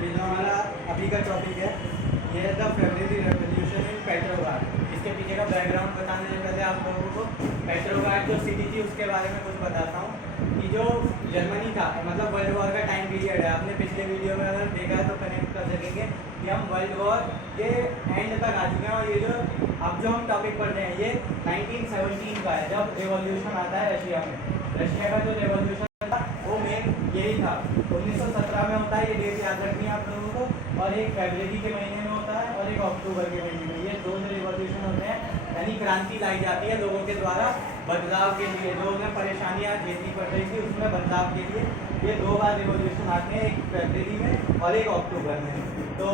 ये जो हमारा अभी का टॉपिक है, ये है the February revolution in Petrograd. इसके पीछे का बैकग्राउंड बताने से पहले आप लोगों को पेट्रोग्राड जो सिटी थी उसके बारे में कुछ बताता हूँ कि जो जर्मनी था, मतलब वर्ल्ड वॉर का टाइम पीरियड है। आपने पिछले वीडियो में अगर देखा है तो कनेक्ट कर सकेंगे कि हम वर्ल्ड वॉर के एंड तक आ चुके हैं। और ये जो अब जो हम टॉपिक पढ़ रहे हैं ये 1917 का है, जब रेवोल्यूशन आता है रशिया में। रशिया का जो रेवोल्यूशन था वो मेन यही था, 1917 में होता है। ये डेट याद रखनी है आप लोगों को। और एक फरवरी के महीने में होता है और एक अक्टूबर के महीने में। ये दो जो रिवॉल्यूशन होते हैं, यानी क्रांति लाई जाती है लोगों के द्वारा बदलाव के लिए। जो उन्हें परेशानियां झेलनी पड़ रही थी उसमें बदलाव के लिए ये दो बार रिवॉल्यूशन आते हैं, एक फरवरी में और एक अक्टूबर में। तो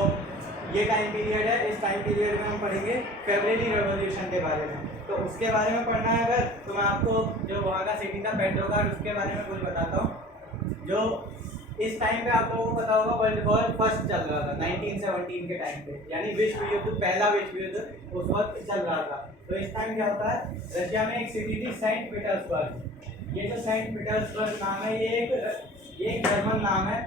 ये टाइम पीरियड है। इस टाइम पीरियड में हम पढ़ेंगे फरवरी रेवोल्यूशन के बारे में। तो उसके बारे में पढ़ना है अगर, तो मैं आपको जो वहाँ का सिटी था पेट्रोग्राड उसके बारे में कुछ बताता हूँ। जो इस टाइम पे आप लोगों को पता होगा वर्ल्ड वॉर फर्स्ट चल रहा था 1917 के टाइम पे, यानी विश्व युद्ध, पहला विश्व युद्ध उस वक्त चल रहा था। तो इस टाइम क्या होता है, रशिया में एक सिटी थी सेंट पीटर्सबर्ग। ये जो सेंट पीटर्सबर्ग नाम है ये एक जर्मन नाम है।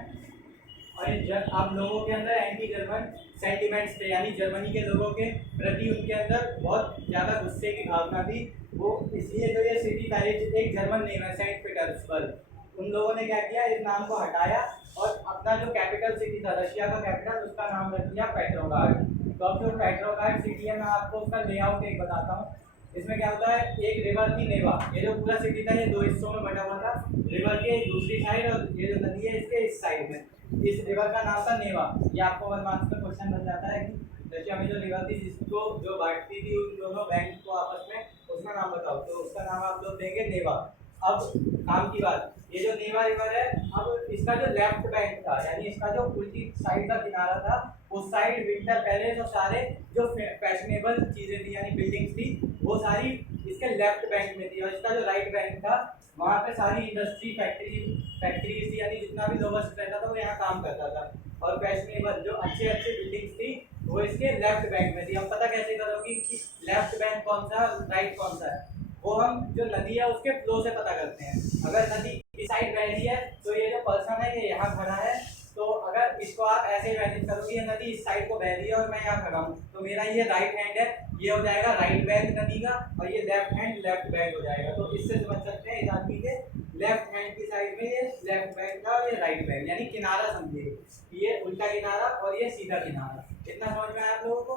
और आप लोगों के अंदर एंटी जर्मन सेंटिमेंट्स थे, यानी जर्मनी के लोगों के प्रति उनके अंदर बहुत ज़्यादा गुस्से की भावना थी। वो इसलिए जो ये सिटी था, एक जर्मन नेम है सेंट पीटर्सबर्ग। उन लोगों ने क्या किया, इस नाम को हटाया और अपना जो कैपिटल सिटी था रशिया का कैपिटल, उसका नाम रख दिया पेट्रोग्राड। तो अब जो पेट्रोग्राड सिटी है, मैं आपको उसका लेआउट एक बताता हूँ। इसमें क्या होता है, एक रिवर थी नेवा। ये जो पूरा सिटी था ये दो हिस्सों में बटा हुआ था, रिवर के दूसरी साइड और ये जो नदी है इसके इस साइड में। इस रिवर का नाम था नेवा। ये आपको 1 मार्क्स में क्वेश्चन बन जाता है कि रशिया में जो रिवर थी जिसको जो बांटती थी उन दोनों बैंक को आपस में, उसका नाम बताओ। तो उसका नाम आप लोग देंगे नेवा। अब काम की बात, ये जो नेवा रिवर है, अब इसका जो लेफ्ट बैंक था, यानी इसका जो उल्टी साइड का किनारा था, उस साइड विंटर पैलेस और सारे जो फैशनेबल चीजें थी यानी बिल्डिंग्स थी वो सारी इसके लेफ्ट बैंक में थी। और इसका जो राइट बैंक था वहाँ पे सारी इंडस्ट्री फैक्ट्रीज थी, यानी जितना भी लोअर स्ट्रेटा था वो यहाँ काम करता था। और फैशनेबल जो अच्छे अच्छे बिल्डिंग्स थी वो इसके लेफ्ट बैंक में थी। हम पता कैसे करोगे कि लेफ्ट बैंक कौन सा राइट कौन सा है, वो हम जो नदी है उसके फ्लो से पता करते हैं। अगर नदी इस साइड बह रही है तो ये जो पर्सन है ये यहाँ खड़ा है, तो अगर इसको आप ऐसे इमेजिन करोगे ये नदी इस साइड को बह रही है और मैं यहाँ खड़ा हूँ, तो मेरा ये राइट हैंड है, ये हो जाएगा राइट बैंक नदी का, और ये लेफ्ट हैंड लेफ्ट बैंक हो जाएगा। तो इससे समझ सकते हैं इस आदमी के लेफ्ट हैंड की साइड में ये लेफ्ट बैंक था और ये राइट बैंक, यानी किनारा समझिए, ये उल्टा किनारा और ये सीधा किनारा। इतना समझ में आया आप लोगों को।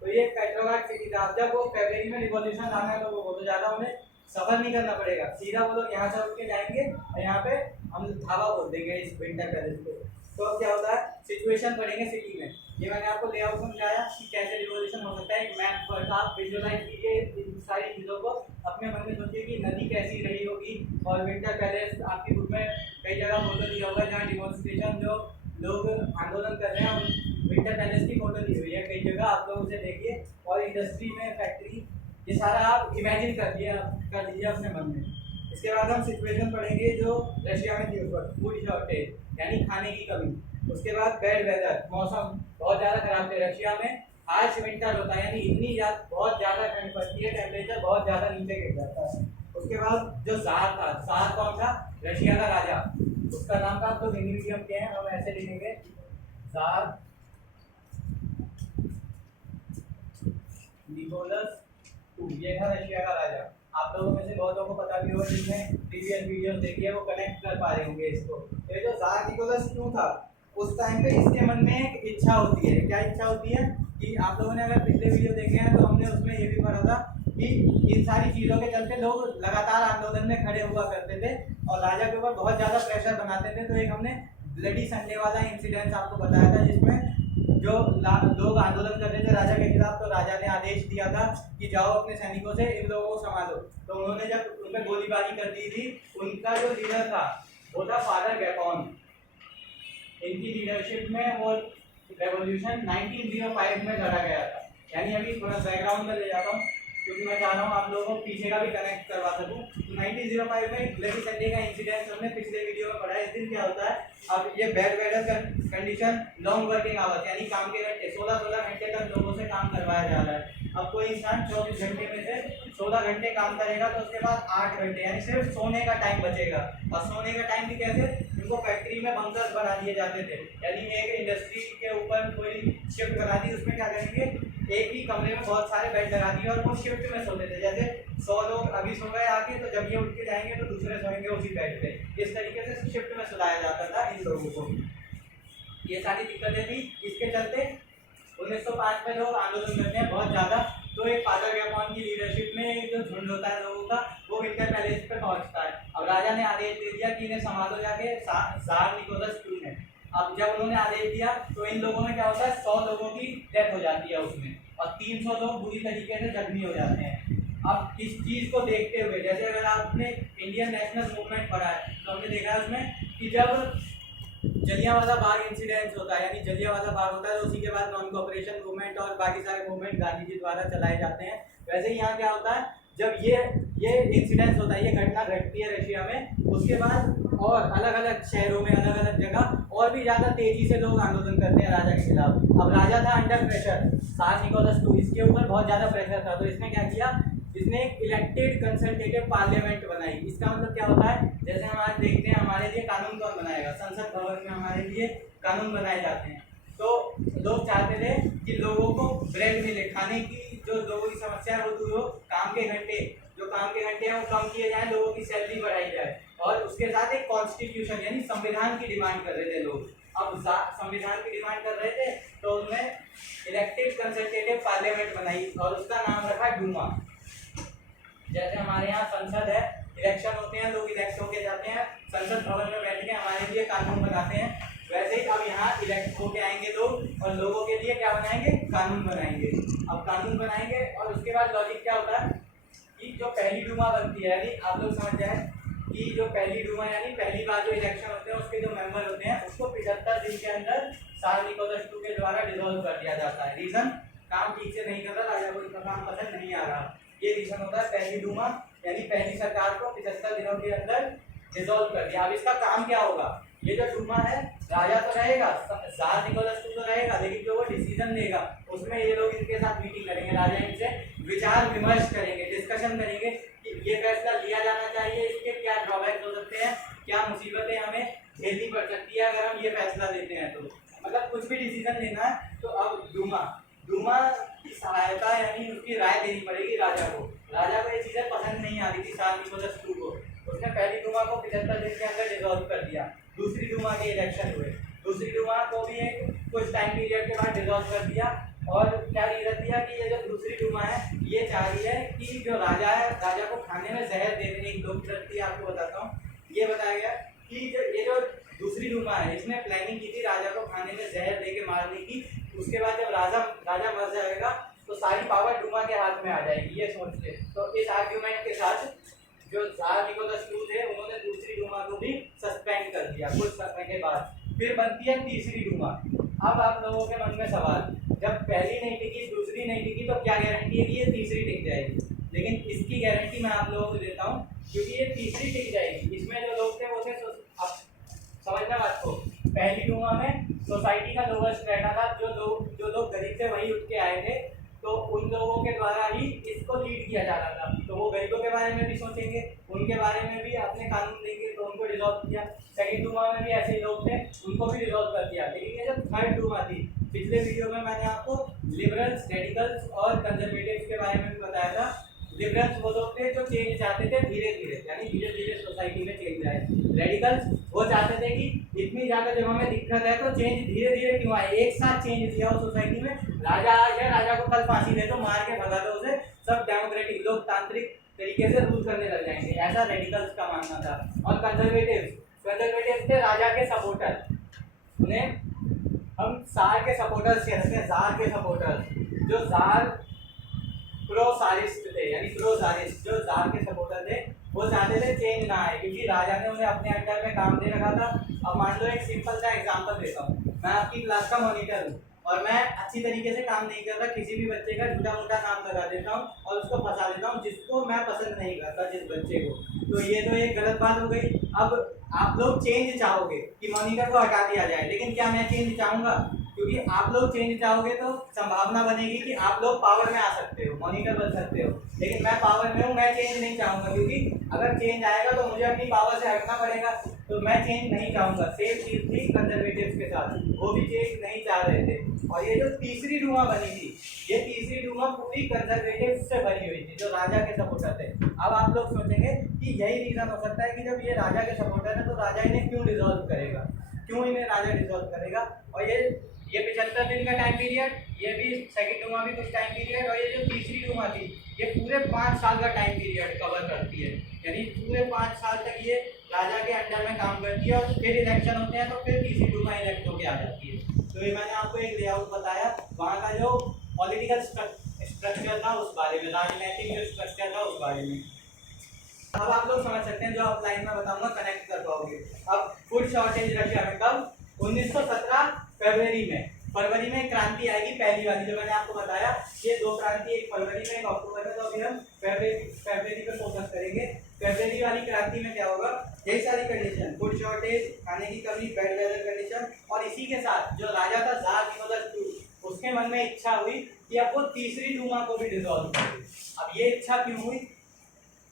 तो ये पेट्रोग्राड सिटी था। जब वो फरवरी में रिवॉल्यूशन आना है लोगों को, तो ज्यादा उन्हें सफर नहीं करना पड़ेगा, सीधा वो लोग यहाँ से उठ के जाएंगे और यहाँ पे हम धावा बोल देंगे इस विंटर पैलेस को। तो अब क्या होता है, सिचुएशन पढ़ेंगे सिटी में। ये मैंने आपको लेआउट समझाया कि कैसे रिवॉल्यूशन हो सकता है। एक मैप पर आप विजुअलाइज कीजिए इन सारी चीज़ों को, अपने मन में सोचिए कि नदी कैसी रही होगी। और विंटर पैलेस आपकी बुक में कई जगह फोटो दिया होगा जहाँ डिमॉन्स्ट्रेशन जो लोग आंदोलन कर रहे हैं, विंटर पैलेस की फोटो दी हुई है कई जगह, आप लोग उसे देखिए। और इंडस्ट्री में फैक्ट्री, ये सारा आप इमेजिन कर लीजिए अपने मन में। इसके बाद हम सिचुएशन पढ़ेंगे जो रशिया में थी उस वक्त, फूड शॉर्टेज यानी खाने की कमी। उसके बाद बैड वेदर, मौसम बहुत ज़्यादा खराब थे रशिया में। हार्श विंटर होता है, यानी इतनी बहुत ज़्यादा ठंड पड़ती है, टेम्परेचर बहुत ज़्यादा नीचे गिर जाता है। उसके बाद जो ज़ार था, ज़ार कौन था, रशिया का राजा, उसका नाम था, तो हिंदी मीडियम के हैं हम ऐसे लिखेंगे ज़ार निकोलस II। ये था रशिया का राजा। आप लोगों में से बहुत लोगों को पता भी होगा जिसने प्रीवियस वीडियोस देखी है वो कनेक्ट कर पा रहे होंगे इसको। ये जो ज़ार निकोलस II था, उस टाइम पे इसके मन में एक इच्छा होती है। क्या इच्छा होती है कि आप लोगों ने अगर पिछले वीडियो देखे हैं तो हमने उसमें ये भी पढ़ा था कि इन सारी चीज़ों के चलते लोग लगातार आंदोलन में खड़े हुआ करते थे और राजा के ऊपर बहुत ज़्यादा प्रेशर बनाते थे। तो एक हमने ब्लडी संडे वाला इंसिडेंट आपको बताया था जिसमें जो लोग आंदोलन कर रहे थे राजा के खिलाफ, तो राजा ने आदेश दिया था कि जाओ अपने सैनिकों से इन लोगों को संभालो। तो उन्होंने जब उन पर गोलीबारी कर दी थी, उनका जो लीडर था वो था फादर गैकॉन। इनकी लीडरशिप में वो रेवोल्यूशन 1905 में लड़ा गया था। यानी अभी थोड़ा बैकग्राउंड में ले जाता हूँ क्योंकि मैं चाह रहा हूँ आप लोगों को पीछे का भी कनेक्ट करवा सकूँ। तो 1905 में ब्लडी संडे का इंसिडेंट हमने पिछले वीडियो में पढ़ा है। इस दिन क्या होता है, अब ये bad weather condition, long working hours यानी काम के घंटे 16-16 घंटे तक लोगों से काम करवाया जा रहा है। अब कोई इंसान 24 घंटे में से 16 घंटे काम करेगा तो उसके बाद 8 घंटे यानी सिर्फ सोने का टाइम बचेगा। और सोने का टाइम भी कैसे, उनको फैक्ट्री में बंकर्स बना दिए जाते थे, यानी एक इंडस्ट्री के ऊपर कोई शिफ्ट करा दी, उसमें क्या करेंगे, एक ही कमरे में बहुत सारे बेड लगा दिए और वो शिफ्ट में सोते थे। जैसे 100 लोग अभी सो गए आके, तो जब ये उठ के जाएंगे तो दूसरे सोएंगे उसी बेड पे। इस तरीके से शिफ्ट में सुलाया जाता था इन लोगों को। ये सारी दिक्कतें थी, इसके चलते 1905 में लोग आंदोलन करते हैं बहुत ज़्यादा। तो एक फादर गैमॉन की लीडरशिप में एक जो झुंड होता है लोगों का, वो विंटर पैलेस पे पहुंचता है। अब राजा ने आदेश दे दिया कि इन्हें संभालो जाके ज़ार निकोलस II ने। अब जब उन्होंने आदेश दिया तो इन लोगों में क्या होता है, 100 लोगों की डेथ हो जाती है उसमें, और 300 लोग बुरी तरीके से जख्मी हो जाते हैं। अब इस चीज़ को देखते हुए, जैसे अगर आपने इंडियन नेशनल मूवमेंट पढ़ा है तो हमने देखा है उसमें कि जब जलियांवाला बाग इंसिडेंस होता है, यानी जलियांवाला बाग होता है, तो उसी के बाद नॉन कोऑपरेशन मूवमेंट और बाकी सारे मूवमेंट गांधी जी द्वारा चलाए जाते हैं। वैसे ही यहाँ क्या होता है, जब ये इंसिडेंस होता है, ये घटना घटती है रशिया में, उसके बाद और अलग अलग शहरों में, अलग अलग जगह और भी ज़्यादा तेजी से लोग आंदोलन करते हैं राजा के खिलाफ। अब राजा था अंडर प्रेशर, ज़ार निकोलस II, इसके ऊपर बहुत ज़्यादा प्रेशर था, तो इसने क्या किया, इसने एक इलेक्टेड कंसल्टेटिव पार्लियामेंट बनाई। इसका मतलब क्या होता है, जैसे हम आज देखते हैं हमारे लिए कानून कौन बनाएगा, संसद भवन में हमारे लिए कानून बनाए जाते हैं। तो लोग चाहते थे कि लोगों को ब्रेड मिले, खाने की जो लोगों की समस्या है वो दूर हो, काम के घंटे हैं वो कम किए जाए, लोगों की सैलरी बढ़ाई जाए, और उसके साथ एक कॉन्स्टिट्यूशन यानी संविधान की डिमांड कर रहे थे लोग। अब संविधान की डिमांड कर रहे थे तो उन्होंने इलेक्टेड कंसल्टेटिव पार्लियामेंट बनाई और उसका नाम रखा डूमा। जैसे हमारे यहाँ संसद है, इलेक्शन होते हैं, लोग इलेक्ट होके जाते हैं, संसद भवन में बैठ के हमारे लिए कानून बनाते हैं, वैसे ही अब यहाँ इलेक्ट होके आएंगे लोग और लोगों के लिए क्या बनाएंगे, कानून बनाएंगे। अब कानून बनाएंगे और उसके बाद लॉजिक क्या होता है कि जो पहली डूमा बनती है, यानी आप लोग समझ जाए कि जो पहली डूमा यानी पहली बार जो इलेक्शन होते हैं उसके जो मेंबर होते हैं उसको 75 दिन के अंदर ज़ार निकोलस II के द्वारा डिसॉल्व कर दिया जाता है। रीजन, काम ठीक से नहीं कर रहा, राजा को इतना काम पसंद नहीं आ रहा, ये रीजन होता है पहली डूमा, यानी पहली सरकार को 75 दिनों के अंदर डिसॉल्व कर दिया। अब इसका काम क्या होगा, ये जो डूमा है, राजा तो रहेगा, ज़ार निकोलस II तो रहेगा, लेकिन जो वो डिसीजन लेगा उसमें ये लोग इनके साथ मीटिंग करेंगे, राजा इनसे विचार विमर्श करेंगे, डिस्कशन करेंगे कि ये फैसला लिया जाना चाहिए, इसके क्या ड्रॉबैक्स हो सकते हैं, क्या मुसीबतें हमें झेलनी पड़ सकती है अगर हम ये फैसला लेते हैं। तो मतलब कुछ भी डिसीजन लेना है तो अब डूमा की सहायता यानी उसकी राय देनी पड़ेगी राजा को। राजा को ये चीज़ें पसंद नहीं आ रही थी ज़ार निकोलस II को, उसने पहली डूमा को 75 दिन के अंदर डिसॉल्व कर दिया। दूसरी डूमा के इलेक्शन हुए, दूसरी डूमा को भी एक कुछ टाइम पीरियड के बाद डिसॉल्व कर दिया, और क्या रीजन दिया कि ये जो दूसरी डूमा है ये चाह रही है कि जो राजा है, राजा को खाने में जहर दे देने की लोकतंत्र आपको बताता हूँ। ये बताया गया कि ये जो दूसरी डूमा है इसने प्लानिंग की थी राजा को खाने में जहर दे के मारने की। उसके बाद जब राजा मर जाएगा तो सारी पावर डूमा के हाथ में आ जाएगी, ये सोच ले। तो इस आर्ग्यूमेंट के साथ जो ज़ार निकोलस II थे उन्होंने दूसरी डूमा को भी सस्पेंड कर दिया कुछ समय के बाद। फिर बनती है तीसरी डूमा। अब आप लोगों के मन में सवाल, जब पहली नहीं टिकी, दूसरी नहीं टिकी, तो क्या गारंटी है कि ये तीसरी टिक जाएगी? लेकिन इसकी गारंटी मैं आप लोगों को देता हूँ, क्योंकि ये तीसरी टिक जाएगी। इसमें जो लोग थे वो थे, अब समझना बात को, पहली डूमा में सोसाइटी का लोअर स्ट्रेटा था, जो लोग गरीब थे वही उठ के आए थे, तो उन लोगों के द्वारा ही इसको लीड किया जा रहा था। तो वो गरीबों के बारे में भी सोचेंगे, उनके बारे में भी अपने कानून देंगे, तो उनको डिसॉल्व किया। सेकंड डूमा में भी ऐसे ही लोग थे, उनको भी डिसॉल्व कर दिया। लेकिन ये जो थर्ड डूमा थी, पिछले वीडियो में मैंने आपको लिबरल्स, रेडिकल्स और कंजर्वेटिव्स के बारे में भी बताया था। लिबरल्स वो लोग थे जो चेंज चाहते थे धीरे धीरे, यानी धीरे धीरे सोसाइटी में चेंज आए। रेडिकल्स वो चाहते थे कि इतनी ज़्यादा जब हमें दिक्कत है तो चेंज धीरे धीरे क्यों आए, एक साथ चेंज दिया हो सोसाइटी में। राजा आ गया, राजा को कल फांसी दे दो, मार के भगा दो उसे, सब डेमोक्रेटिक लोकतांत्रिक तरीके से रूल करने लग जाएंगे, ऐसा रेडिकल्स का मानना था। और कंजर्वेटिव्स थे राजा के सपोर्टर, उन्हें हम ज़ार के सपोर्टर्स कहते हैं, ज़ार के सपोर्टर्स, जो ज़ार प्रो ज़ारिस्ट थे, यानी प्रो ज़ारिस्ट जो ज़ार के सपोर्टर थे, वो चाहते थे चेंज ना आए, क्योंकि राजा ने उन्हें अपने अंडर में काम दे रखा था। अब मान लो एक सिंपल सा एग्जांपल देता हूँ, मैं आपकी क्लास का मॉनिटर हूँ और मैं अच्छी तरीके से काम नहीं कर रहा, किसी भी बच्चे का झूठा मूठा नाम लगा देता हूँ और उसको फंसा देता हूँ जिसको मैं पसंद नहीं करता, जिस बच्चे को, तो ये तो एक गलत बात हो गई। अब आप लोग चेंज चाहोगे कि मॉनिटर को हटा दिया जाए, लेकिन क्या मैं चेंज चाहूँगा? क्योंकि आप लोग चेंज चाहोगे तो संभावना बनेगी कि आप लोग पावर में आ सकते हो, मॉनिटर बन सकते हो, लेकिन मैं पावर में हूँ, मैं चेंज नहीं चाहूँगा, क्योंकि अगर चेंज आएगा तो मुझे अपनी पावर से हटना पड़ेगा। तो मैं चेंज नहीं चाहूँगा। सेम चीज़ थी कंजर्वेटिव्स के साथ, वो भी चेंज नहीं चाह रहे थे। और ये जो तीसरी डूमा बनी थी, ये तीसरी डूमा पूरी कंजर्वेटिव से बनी हुई थी, जो राजा के सपोर्टर थे। अब आप लोग सोचेंगे कि यही रीज़न हो सकता है कि जब ये राजा के सपोर्टर है तो राजा इन्हें क्यों डिसॉल्व करेगा, क्यों इन्हें राजा डिसॉल्व करेगा। और ये 75 दिन का टाइम पीरियड, ये भी सेकंड डूमा भी कुछ टाइम पीरियड, और ये जो तीसरी डूमा थी ये पूरे 5 साल का टाइम पीरियड कवर करती है। यानी पूरे 5 साल तक ये राजा के अंडर में काम करती है, और फिर इलेक्शन होते हैं तो फिर तीसरी डूमा इलेक्ट होकर आ जाती है। तो ये मैंने आपको एक लेआउट बताया, वहाँ का जो पॉलिटिकल स्ट्रक्चर था उस बारे में, राजनीतिक जो स्ट्रक्चर था उस बारे में। अब आप लोग समझ सकते हैं, जो आप लाइन में बताऊंगा कनेक्ट कर पाओगे। अब फूड शॉर्टेज रशिया में कब? 1917 फरवरी में क्रांति आएगी, पहली वाली जो मैंने आपको बताया। ये दो क्रांति, एक फरवरी में एक अक्टूबर में, तो अभी हम फरवरी पे फोकस करेंगे। फरवरी वाली क्रांति में क्या होगा? यही सारी कंडीशन, फूड शॉर्टेज, खाने की कमी, बैड वेदर कंडीशन, और इसी के साथ जो राजा था ज़ार निकोलस II, उसके मन में इच्छा हुई कि अब वो तीसरी डूमा को भी डिसॉल्व करे। अब ये इच्छा क्यों हुई?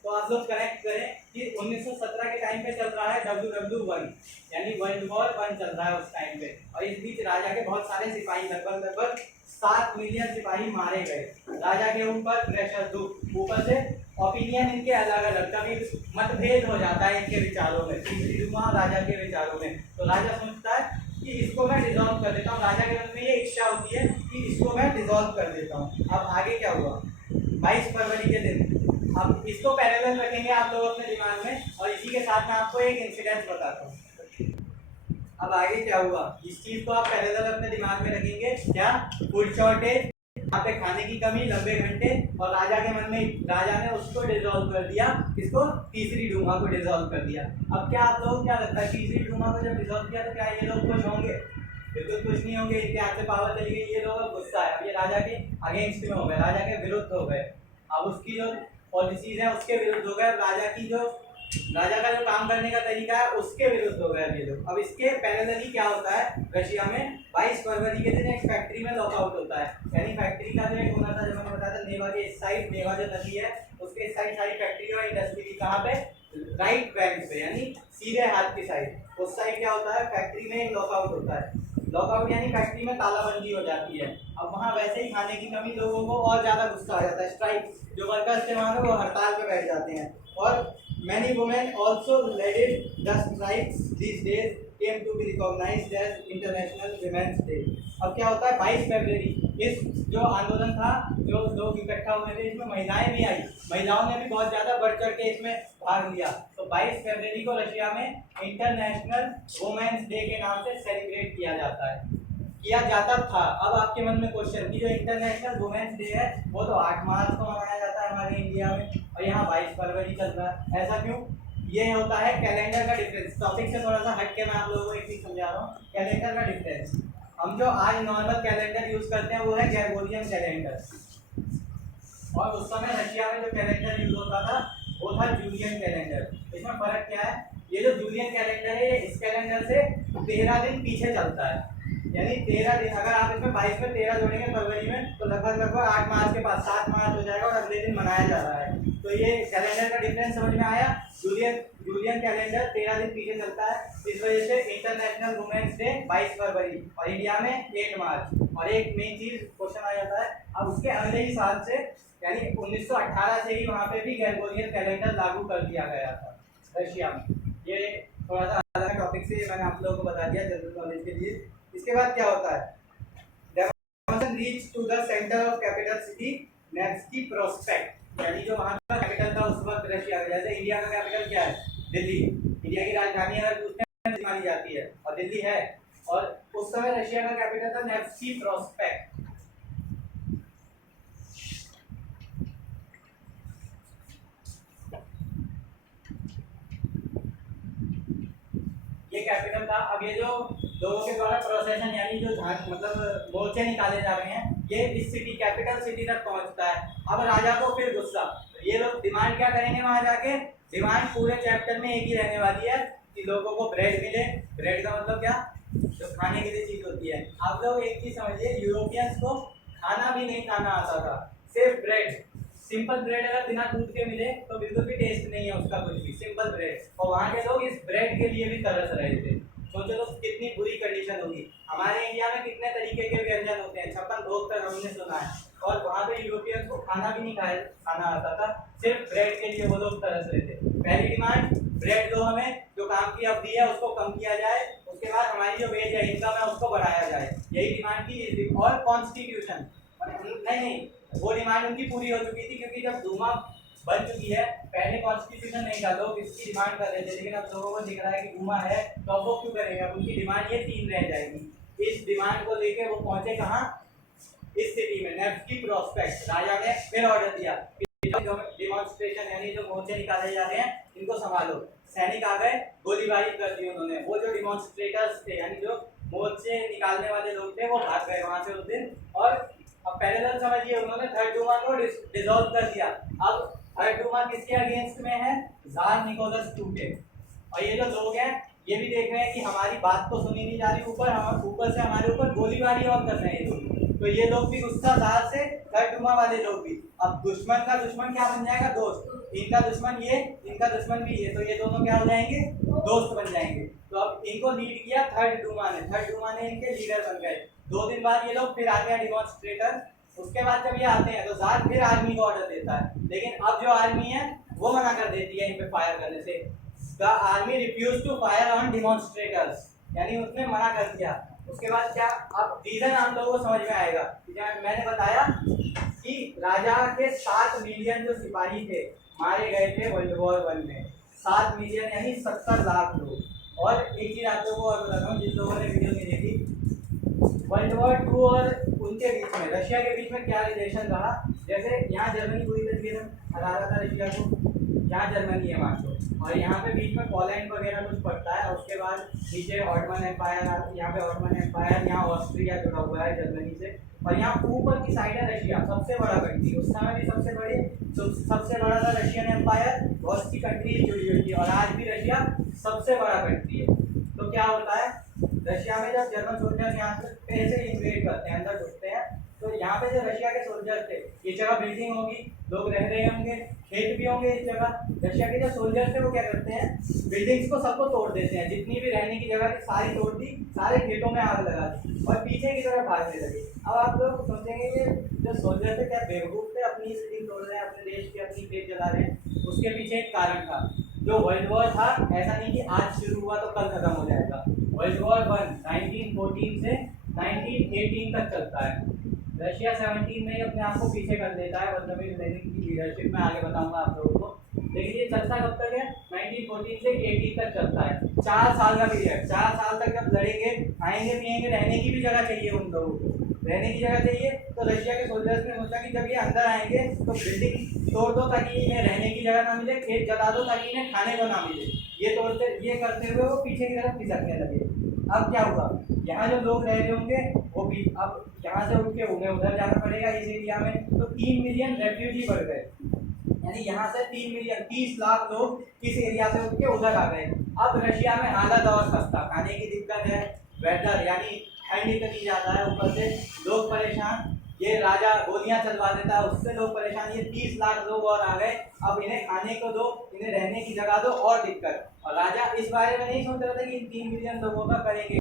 तो आप लोग कनेक्ट करें कि 1917 के टाइम पे चल रहा है WW1, यानी वर्ल्ड वॉर 1 चल रहा है उस टाइम पे, और इस बीच राजा के बहुत सारे सिपाही, लगभग 7 मिलियन सिपाही मारे गए। राजा के ऊपर प्रेशर, दुख, ऊपर से ओपिनियन इनके अलग अलग, कभी मतभेद हो जाता है इनके विचारों में, तीसरी डूमा राजा के विचारों में। तो राजा सोचता है कि इसको मैं डिसॉल्व कर देता हूँ, राजा के मन में ये इच्छा होती है कि इसको मैं डिसॉल्व कर देता हूँ। अब आगे क्या हुआ? 22 फरवरी के दिन, अब इसको पैरेलल रखेंगे आप लोग अपने दिमाग में, और इसी के साथ मैं आपको एक इंसिडेंट बताता हूँ। अब आगे क्या हुआ, इस चीज को आप पैरेलल अपने दिमाग में रखेंगे। क्या? फूड शॉर्टेज, यहाँ पे खाने की कमी, लंबे घंटे, और राजा के मन में, राजा ने उसको डिसॉल्व कर दिया, इसको तीसरी डूमा को डिसॉल्व कर दिया। अब क्या आप लोग क्या लगता है, तीसरी डूमा को जब डिसॉल्व किया तो क्या ये लोग खुश होंगे? बिल्कुल कुछ नहीं होंगे, इनके हाथ से पावर चली गई, ये लोग गुस्सा है, अब ये राजा के अगेंस्ट में हो गए, राजा के विरुद्ध हो गए। अब उसकी जो पॉलिसीज है उसके विरुद्ध हो गए, राजा का जो काम करने का तरीका है उसके विरुद्ध हो गए ये लोग। अब इसके पैरेलली क्या होता है, रशिया में 22 फरवरी के दिन एक फैक्ट्री में लॉकआउट होता है। यानी फैक्ट्री का जो एक होना था, जो मैंने बताया था, नेवा के इस साइड, नेवा जो नदी है उसके इस साइड सारी फैक्ट्री और इंडस्ट्री की, कहाँ पे? राइट बैंक पे, यानी सीधे हाथ की साइड। उस साइड क्या होता है, फैक्ट्री में एक लॉकआउट होता है। लॉकआउट यानी फैक्ट्री में तालाबंदी हो जाती है। अब वहाँ वैसे ही खाने की कमी, लोगों को और ज़्यादा गुस्सा आ जाता है, स्ट्राइक, जो वर्कर्स थे वहाँ पे वो हड़ताल पे बैठ जाते हैं। और many women also led the strikes these days came to be recognized as International Women's Day। अब क्या होता है, 22 फरवरी, इस जो आंदोलन था, जो लोग इकट्ठा हुए थे, इसमें महिलाएं भी आई, महिलाओं ने भी बहुत ज़्यादा बढ़ चढ़ के इसमें भाग लिया। तो 22 फरवरी को रशिया में इंटरनेशनल वुमेन्स डे के नाम से सेलिब्रेट किया जाता था। अब आपके मन में क्वेश्चन कि जो इंटरनेशनल वुमेन्स डे है वो तो 8 मार्च को मनाया जाता है हमारे इंडिया में, और यहाँ 22 फरवरी चल रहा है, ऐसा क्यों? ये होता है कैलेंडर का डिफरेंस। टॉपिक से थोड़ा सा हट के मैं आप लोगों को एक चीज समझा रहा हूँ, कैलेंडर का डिफरेंस। हम जो आज नॉर्मल कैलेंडर यूज करते हैं वो है ग्रेगोरियन कैलेंडर, और उस समय रशिया में जो कैलेंडर यूज होता था वो था जूलियन कैलेंडर। इसमें फर्क क्या है? ये जो जूलियन कैलेंडर है, इस कैलेंडर से 13 दिन पीछे चलता है, यानी 13 दिन, अगर आप इसमें 22 में 13 जोड़ेंगे फरवरी में, तो लगभग 8 मार्च के बाद 7 मार्च हो जाएगा, और अगले दिन मनाया जा रहा है। तो ये कैलेंडर का डिफरेंस समझ में आया? जूलियन कैलेंडर 13 दिन पीछे चलता है, इस वजह से इंटरनेशनल वुमेन्स डे 22 फरवरी, और इंडिया में 8 मार्च। और एक मेन चीज क्वेश्चन आ जाता है, अब उसके अगले ही साल से, यानी 1918 से ही वहाँ पे भी ग्रेगोरियन कैलेंडर लागू कर दिया गया था रशिया में। ये थोड़ा सा अलग टॉपिक से मैंने आप लोगों को बता दिया जनरल नॉलेज के लिए। इसके बाद क्या होता है, democracy reach to the centre of capital city Nevsky Prospect, यानी जो वहाँ का कैपिटल था उस वक्त रशिया का, जैसे इंडिया का कैपिटल क्या है, दिल्ली, इंडिया की राजधानी अगर पूछते हैं मानी जाती है, और दिल्ली है, और उस समय रशिया का कैपिटल था नेव्स्की प्रोस्पेक्ट। ये कैपिटल था। अब ये जो लोगों के द्वारा प्रोसेशन, यानी जो मतलब मोर्चे निकाले जा रहे हैं, ये इस सिटी, कैपिटल सिटी तक पहुंचता है। अब राजा को फिर गुस्सा, ये लोग डिमांड क्या करेंगे वहां जाके? डिमांड पूरे चैप्टर में एक ही रहने वाली है कि लोगों को ब्रेड मिले। ब्रेड का मतलब क्या? जो खाने के लिए चीज होती है। आप लोग एक चीज समझिए, यूरोपियंस को खाना भी नहीं खाना आता था, सिर्फ ब्रेड, सिंपल ब्रेड अगर बिना दूध के मिले तो बिल्कुल भी टेस्ट नहीं है उसका कुछ भी, सिंपल ब्रेड। और वहाँ के लोग इस ब्रेड के लिए भी तरस रहे थे। सोचो तो कितनी बुरी कंडीशन होगी। हमारे इंडिया में कितने तरीके के व्यंजन होते हैं, 56 भोग तक हमने सुना है, और वहाँ पे यूरोपियंस को खाना भी नहीं खाना आता था, सिर्फ ब्रेड के लिए वो लोग तरस रहे थे। पहली डिमांड, ब्रेड दो हमें, जो काम की अवधि है उसको कम किया जाए, उसके बाद हमारी जो वेज है, इनकम है, उसको बढ़ाया जाए, यही डिमांड थी। और कॉन्स्टिट्यूशन, नहीं, वो डिमांड उनकी पूरी हो चुकी थी, क्योंकि जब डूमा बन चुकी है, पहले कॉन्स्टिट्यूशन नहीं था, लोग इसकी डिमांड कर रहे थे, लेकिन अब लोगों को दिख रहा है कि डूमा है तो अब वो क्यों करेगा, उनकी डिमांड ये 3 रह जाएगी। इस डिमांड को लेके वो पहुंचे कहाँ, इस सिटी में नेफ्स्की प्रोस्पेक्ट। राजा ने फिर ऑर्डर दिया, डिमॉन्स्ट्रेशन यानी जो मोर्चे निकाले जा रहे हैं इनको संभालो। सैनिक आ गए, गोलीबारी कर दी उन्होंने। वो जो डिमॉन्स्ट्रेटर्स थे यानी जो मोर्चे निकालने वाले लोग थे वो भाग गए वहां से उस दिन। और अब पैरेलल समझिए, उन्होंने थर्ड डूमा को डिसॉल्व कर दिया। अब थर्ड डूमा किसके अगेंस्ट में है, जार निकोलस II के। और ये जो लोग हैं ये भी देख रहे हैं कि हमारी बात तो सुनी नहीं जा रही, ऊपर से हमारे ऊपर गोलीबारी और कर रहे हैं ये लोग। तो ये लोग भी गुस्सा जार से, थर्ड डूमा वाले लोग भी। अब दुश्मन का दुश्मन क्या बन जाएगा, दोस्त। इनका दुश्मन ये, इनका दुश्मन भी ये, तो ये दोनों क्या हो जाएंगे, दोस्त बन जाएंगे। तो अब इनको लीड किया थर्ड डूमा ने, थर्ड डूमा ने इनके लीडर बन गए। 2 दिन बाद ये लोग फिर आते हैं डिमॉन्स्ट्रेटर। उसके बाद जब ये आते हैं तो जार फिर आर्मी को ऑर्डर देता है, लेकिन अब जो आर्मी है वो मना कर देती है इन पे फायर करने से। The army refuse to fire on demonstrators, यानी उसने मना कर दिया। उसके बाद क्या, अब रीजन हम लोगों को समझ में आएगा। मैंने बताया कि राजा के 7 मिलियन जो सिपाही थे मारे गए थे वर्ल्ड वॉर 1 में। 7 मिलियन यानी 70 लाख लोग। और एक चीज आप लोगों को और बता रहा हूँ, जिन लोगों ने वीडियो नहीं देखी, वर्ल्ड वॉर 2 और उनके बीच में, रशिया के बीच में क्या रिलेशन रहा। जैसे यहाँ जर्मनी पूरी तरीके से हरा रहा था रशिया को, यहाँ जर्मनी है मान लो, और यहाँ पे बीच में पोलैंड वगैरह कुछ पड़ता है। उसके बाद नीचे ऑटोमन एम्पायर, यहाँ पे ऑटोमन एम्पायर, यहाँ ऑस्ट्रिया जुड़ा हुआ है जर्मनी से, और यहाँ ऊपर की साइड है रशिया, सबसे बड़ा कंट्री। उस समय भी सबसे बड़ी, तो सबसे बड़ा था रशियन एम्पायर, बहुत सी कंट्री जुड़ी हुई थी, और आज भी रशिया सबसे बड़ा कंट्री है। तो क्या होता है, रशिया में जब जर्मन सोल्जर्स यहाँ से कैसे इन्वेड करते हैं, अंदर घुसते हैं, तो यहाँ पे जो रशिया के सोल्जर्स थे, इस जगह बिल्डिंग होगी, लोग रह रहे होंगे, खेत भी होंगे इस जगह। रशिया के जो सोल्जर्स थे वो क्या करते हैं, बिल्डिंग्स को सबको तोड़ देते हैं, जितनी भी रहने की जगह थी सारी तोड़ दी, सारे खेतों में आग लगा दी और पीछे की तरफ भागने लगे। अब आप लोग सोचेंगे कि जो सोल्जर थे क्या बेवकूफ थे, अपनी बिल्डिंग तोड़ रहे हैं, अपने देश की अपनी खेत जला रहे हैं। उसके पीछे एक कारण था, जो वर्ल्ड वॉर था, ऐसा नहीं कि आज शुरू हुआ तो कल खत्म हो जाएगा। वर्ल्ड वॉर 1 1914 से 1918 तक चलता है। रशिया 17 में ही अपने आप को पीछे कर देता है व्लादिमीर लेनिन की लीडरशिप में, आगे बताऊंगा आप लोगों को। लेकिन ये चलता कब तक है, 1914 से 18 तक चलता है, 4 साल का पीरियड। 4 साल तक जब लड़ेंगे, खाएंगे पिएंगे, रहने की भी जगह चाहिए उन लोगों को, रहने की जगह चाहिए। तो रशिया के सोल्जर्स ने सोचा कि जब ये अंदर आएंगे तो बिल्डिंग तोड़ दो ताकि इन्हें रहने की जगह ना मिले, खेत जला दो ताकि इन्हें खाने को ना मिले। ये करते हुए वो पीछे की तरफ खिसकने लगे। अब क्या हुआ, यहाँ जो लोग रह रहे होंगे वो भी अब यहाँ से उठ के उन्हें उधर जाना पड़ेगा इस एरिया में। तो 3 मिलियन रेफ्यूजी बढ़ गए, यानी यहाँ से 3 मिलियन 30 लाख लोग इस एरिया से उठ के उधर आ गए। अब रशिया में हालत और खस्ता, खाने की दिक्कत है, वेदर यानी ठंड इतनी ज़्यादा है, ऊपर से लोग परेशान, ये राजा गोलियां चलवा देता है उससे लोग परेशान। ये 30 लाख लोग और आ गए, अब इन्हें खाने को दो, इन्हें रहने की जगह दो, और दिक्कत। और राजा इस बारे में नहीं सोच रहा था कि इन 3 मिलियन लोगों का करेंगे,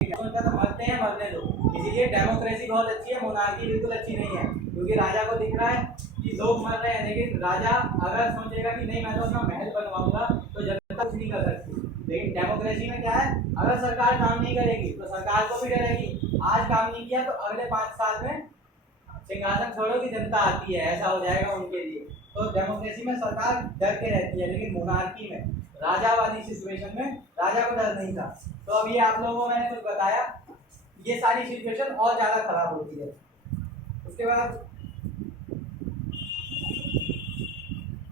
सोचता था मरते हैं मरने दो। इसीलिए डेमोक्रेसी बहुत अच्छी है, मोनार्की बिल्कुल अच्छी नहीं है, क्योंकि राजा को दिख रहा है कि लोग मर रहे हैं। लेकिन राजा अगर सोचेगा कि नहीं मैं तो अपना महल बनवाऊंगा तो जनता कुछ नहीं कर सकती। लेकिन डेमोक्रेसी में क्या है, अगर सरकार काम नहीं करेगी तो सरकार को भी डरेगी, आज काम नहीं किया तो अगले 5 साल में सिंहासन छोड़ो कि जनता आती है, ऐसा हो जाएगा उनके लिए। तो डेमोक्रेसी में सरकार डर के रहती है, लेकिन मोनार्की में, राजा वाली सिचुएशन में राजा को डर नहीं था। तो अब ये आप लोगों को मैंने कुछ बताया, ये सारी सिचुएशन और ज़्यादा खराब होती है। उसके बाद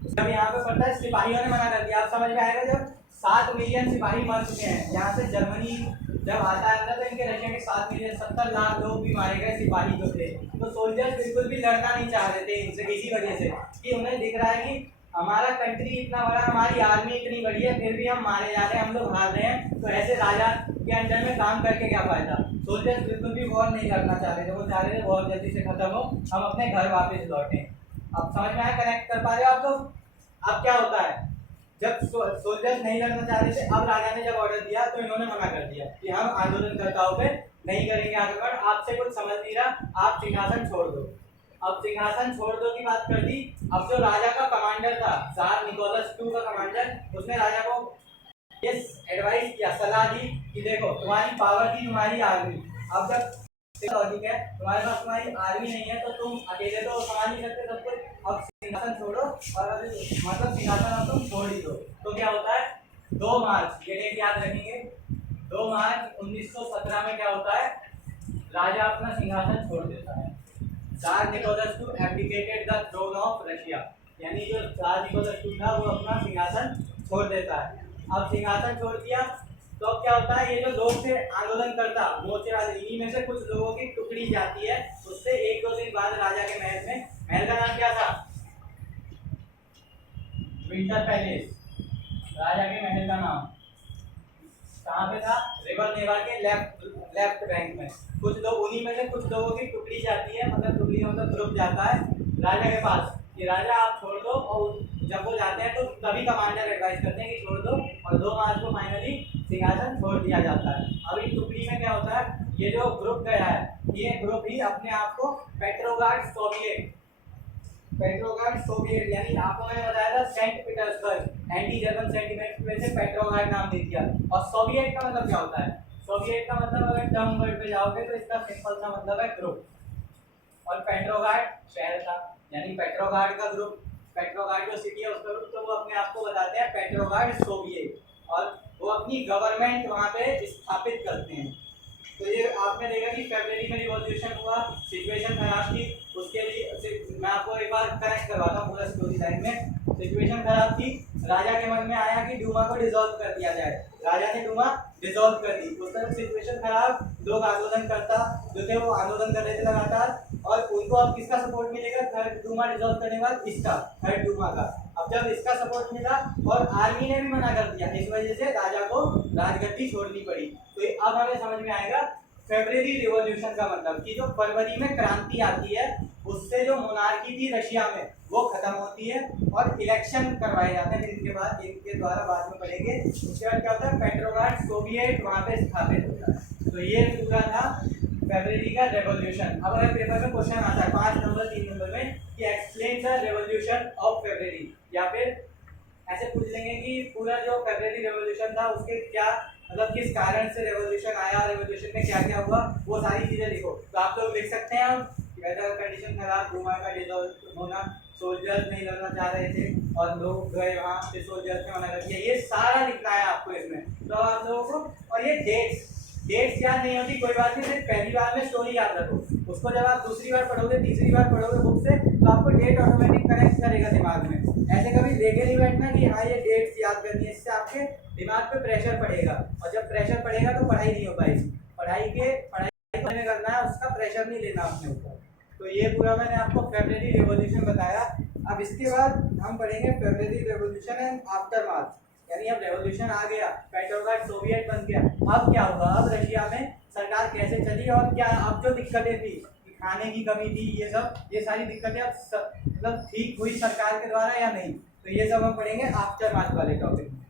जब यहाँ पे पड़ता है सिपाहियों ने मना कर दिया, आप समझ में आएगा। जब 7 मिलियन सिपाही मर चुके हैं, यहाँ से जर्मनी जब आता है तो इनके रशिया के 7 मिलियन 70 लाख लोग भी मारे गए सिपाही जो थे। तो सोल्जर्स बिल्कुल भी लड़ना नहीं चाह रहे थे इनसे, इसी वजह से कि उन्हें दिख रहा है कि हमारा कंट्री इतना बड़ा, हमारी आर्मी इतनी बड़ी है, फिर भी हम मारे जा रहे हैं, हम लोग हार रहे हैं, तो ऐसे राजा के अंडर में काम करके क्या फायदा। सोल्जर्स बिल्कुल भी वॉर नहीं करना चाह रहे थे, वो चाह रहे थे वॉर जल्दी से खत्म हो, हम अपने घर वापस लौटें। अब समझ में आया, कनेक्ट कर पा रहे हो आप लोग? अब क्या होता है, जब सोल्जर्स नहीं लड़ना चाह रहे थे, अब राजा ने जब ऑर्डर दिया तो इन्होंने मना कर दिया कि हम आंदोलनकर्ताओं पे नहीं करेंगे आक्रमण, आपसे कुछ समझ नहीं रहा, आप सिंहासन छोड़ दो। अब सिंहासन छोड़ दो की बात कर दी। अब जो राजा का कमांडर था, ज़ार निकोलस II का कमांडर, उसने राजा को ये एडवाइस किया, सलाह दी कि देखो तुम्हारी पावर थी तुम्हारी आर्मी, अब जब लॉजिक है, तुम्हारे पास तुम्हारी आर्मी नहीं है तो तुम अकेले तो संभाल नहीं सकते सब कुछ, अब सिंहासन छोड़ो, और मतलब सिंहासन अब तुम छोड़ ही दो। तो क्या होता है, 2 मार्च, ये डेट याद रखेंगे, 2 मार्च 1917 में क्या होता है, राजा अपना सिंहासन छोड़ देता है। Tsar Nicholas II abdicated the throne of Russia, यानी जो ज़ार निकोलस II था वो अपना सिंहासन छोड़ देता है। अब सिंहासन छोड़ दिया तो अब क्या होता है, ये जो लोग थे आंदोलनकर्ता मोर्चे वाले, इन्हीं में से कुछ लोगों की टुकड़ी जाती है, उससे 1-2 दिन बाद राजा के महल में, महल का नाम क्या था, विंटर पैलेस, राजा के महल का नाम कहाँ पे था, रिवर नेवा के लेफ्ट बैंक में। कुछ लोग, उन्हीं में से कुछ लोगों की टुकड़ी जाती है, मतलब टुकड़ी मतलब ग्रुप जाता है राजा के पास कि राजा आप छोड़ दो, और जब वो जाते हैं तो तभी कमांडर एडवाइस करते हैं कि छोड़ दो, और 2 मार्च को फाइनली सिंहासन छोड़ दिया जाता है। अब इस टुकड़ी में क्या होता है, ये जो ग्रुप गया है, ये ग्रुप ही अपने आप को पेट्रोग्राड सोवियत, पेट्रोग्राड सोवियत, यानी आपको मैंने बताया था Saint Petersburg, anti German sentiment की वजह से पेट्रोग्राड नाम दे दिया। और सोवियत का मतलब क्या होता है, सोवियत का मतलब अगर टर्म वर्ड पे जाओगे तो इसका सिंपल सा मतलब है ग्रुप, और पेट्रोग्राड शहर था, यानी पेट्रोग्राड का ग्रुप, पेट्रोग्राड जो सिटी है उसका ग्रुप, तो वो अपने आप को बताते हैं पेट्रोग्राड सोवियत, और वो अपनी गवर्नमेंट वहाँ पे स्थापित करते हैं। तो ये आपने देखा कि फरवरी में रिवॉल्यूशन हुआ, सिचुएशन खराब थी, उसके लिए मैं आपको एक बार कनेक्ट करवाता हूँ पूरा स्टोरी लाइन में। सिचुएशन खराब थी, राजा के मन में आया कि डूमा को डिसॉल्व कर दिया जाए, राजा ने डूमा डिसॉल्व कर दी। उस तरह सिचुएशन खराब, लोग आंदोलनकर्ता जो थे वो आंदोलन कर रहे थे लगातार, और उनको अब किसका सपोर्ट मिलेगा, थर्ड डूमा डिसॉल्व करने के बाद इसका, थर्ड डूमा का। अब जब इसका सपोर्ट मिला और आर्मी ने भी मना कर दिया, इस वजह से राजा को राजगद्दी छोड़नी पड़ी। तो अब हमें समझ में आएगा फेब्रुअरी रिवॉल्यूशन का मतलब कि जो फरवरी में क्रांति आती है, उससे जो मोनार्की थी रशिया में वो खत्म होती है और इलेक्शन करवाए जाते हैं, इनके बाद इनके द्वारा बाद में पढ़ेंगे। उसके बाद क्या होता है, पेट्रोग्राड सोवियत वहाँ पे स्थापित होता है। तो ये पूरा था फेब्रुअरी का रेवोल्यूशन। अब अगर पेपर में क्वेश्चन आता है 5 नंबर 3 नंबर में कि explain the revolution of February, या फिर ऐसे पूछ लेंगे कि पूरा जो फेब्रुअरी रेवोल्यूशन था उसके क्या मतलब किस कारण से रेवोल्यूशन आया, रेवोल्यूशन में क्या क्या हुआ, वो सारी चीजें लिखो। तो आप लोग लिख सकते हैं वेदर कंडीशन खराब, डूमा का डिसॉल्व होना, सोल्जर्स नहीं लड़ना चाह रहे थे और लोग गए वहाँ पे, सोल्जर्स ने मना कर दिया, ये सारा लिखना है आपको इसमें। तो आप लोगों को, और ये डेट्स याद नहीं होती कोई बात नहीं, सिर्फ पहली बार में स्टोरी याद रखो, उसको जब आप दूसरी बार पढ़ोगे तीसरी बार पढ़ोगे बुक से तो आपको डेट ऑटोमेटिक कनेक्ट करेगा दिमाग में। ऐसे कभी लेके नहीं बैठना कि हाँ ये डेट्स याद करनी है, इससे आपके दिमाग पे प्रेशर पड़ेगा, और जब प्रेशर पड़ेगा तो पढ़ाई नहीं हो पाएगी। पढ़ाई करना है, उसका प्रेशर नहीं लेना अपने ऊपर। तो ये पूरा मैंने आपको फेब्रुअरी रेवोल्यूशन बताया। अब इसके बाद हम पढ़ेंगे February revolution and after March, यानी अब रेवोल्यूशन आ गया, पेट्रोग्राड सोवियत बन गया, अब क्या होगा, अब रशिया में सरकार कैसे चली, और क्या अब जो दिक्कतें थी, खाने की कमी थी, ये सब, ये सारी दिक्कतें अब मतलब ठीक हुई सरकार के द्वारा या नहीं, तो ये सब हम पढ़ेंगे आफ्टर मार्च वाले टॉपिक में।